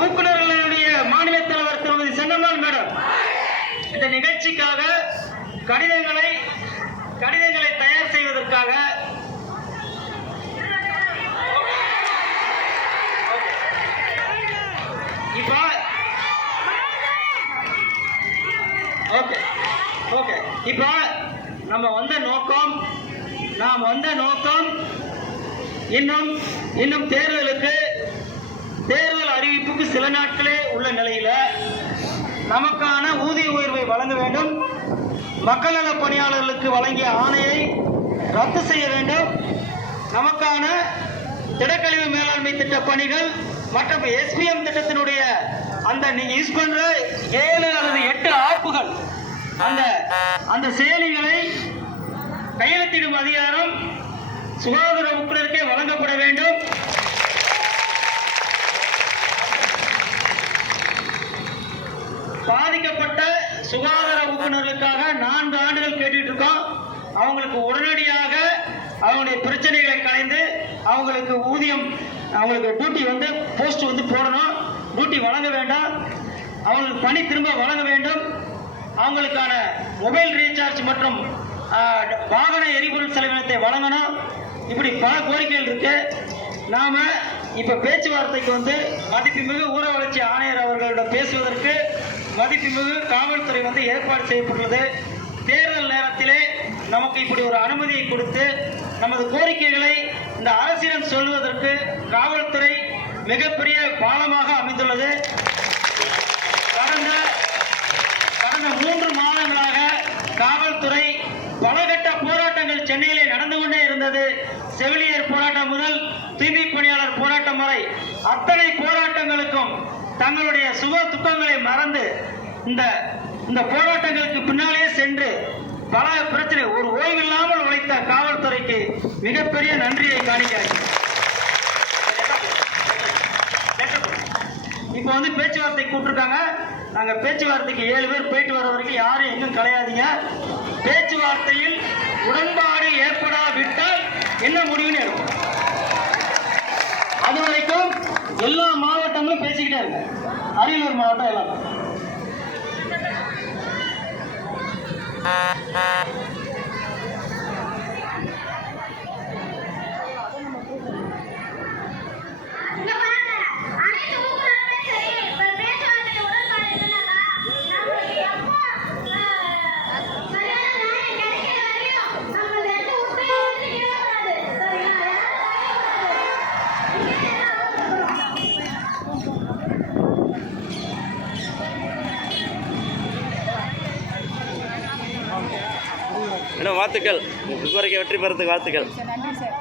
ஊக்குநர்களுடைய மாநில தலைவர் திருமதி சென்னம்மாள் மேடம் இந்த நிகழ்ச்சிக்காக கடிதங்களை தயார் செய்வதற்காக இப்ப நாம் வந்த நோக்கம் இன்னும் தேர்தல் அறிவிப்புக்கு சில நாட்களே உள்ள நிலையில நமக்கான ஊதிய உயர்வை வழங்க வேண்டும், மக்கள் நல பணியாளர்களுக்கு வழங்கிய ஆணையை ரத்து செய்ய வேண்டும், நமக்கான திடக்கழிவு மேலாண்மை திட்ட பணிகள் மற்றும் எஸ்பிஎம் திட்டத்தினுடைய அந்த நீங்க யூஸ் பண்ற 7 அல்லது 8 ஆப்புகள் அந்த செயலிகளை கையெழுத்திடும் அதிகாரம் சுகாதார ஊக்குநருக்கே வழங்கப்பட வேண்டும். பாதிக்கப்பட்ட சுகாதார ஊக்குநர்களுக்காக 4 ஆண்டுகள் கேட்டுட்டு இருக்கோம். அவங்களுக்கு உடனடியாக அவங்களுடைய பிரச்சனைகளை கலைந்து அவங்களுக்கு ஊதியம், அவங்களுக்கு டியூட்டி போஸ்ட் போடணும், டியூட்டி வழங்க வேண்டாம், அவங்களுக்கு பணி திரும்ப வழங்க வேண்டும், அவங்களுக்கான மொபைல் ரீசார்ஜ் மற்றும் வாகன எரிபொருள் செலவினத்தை வழங்கணும். இப்படி பல கோரிக்கைகள் இருக்கு. நாம இப்ப பேச்சுவார்த்தைக்கு மதிப்புமிகு ஊர வளர்ச்சி ஆணையர் அவர்களிடம் பேசுவதற்கு மதிப்புமிகு காவல்துறை ஏற்பாடு செய்யப்பட்டுள்ளது. தேர்தல் நேரத்திலே நமக்கு இப்படி ஒரு அனுமதியை கொடுத்து நமது கோரிக்கைகளை இந்த அரசிடம் சொல்வதற்கு காவல்துறை மிகப்பெரிய பாலமாக அமைந்துள்ளது. கடந்த 3 மாதங்களாக காவல்துறை பலகட்ட போராட்டங்கள் சென்னையிலே நடந்து கொண்டே இருந்தது. செவிலியர் போராட்டம் முதல் தூய்மை பணியாளர் போராட்டம் வரை அத்தனை போராட்டங்களுக்கும் தங்களுடைய சுக துக்கங்களை மறந்து இந்த போராட்டங்களுக்கு பின்னாலே சென்று பல பிரச்சனை ஒரு ஓய்வில்லாமல் உழைத்த காவல்துறைக்கு மிகப்பெரிய நன்றியை காணிக்கிறேன். இப்போ பேச்சுவார்த்தை கூப்பிட்டுருக்காங்க. நாங்க பேச்சுவார்த்தைக்கு 7 பேர் போயிட்டு வர வரைக்கும் யாரும் எங்கும் கிடையாதீங்க. பேச்சுவார்த்தையில் உடன்பாடு ஏற்படாவிட்டால் என்ன முடிவுன்னு இருக்கும். அது வரைக்கும் எல்லா மாவட்டங்களும் பேசிக்கிட்டே இருக்கு. அரியலூர் மாவட்டம் எல்லாம் வாழ்த்துக்கள். இதுவரைக்கும் வெற்றி பெறதுக்கு வாழ்த்துக்கள். நன்றி சார்.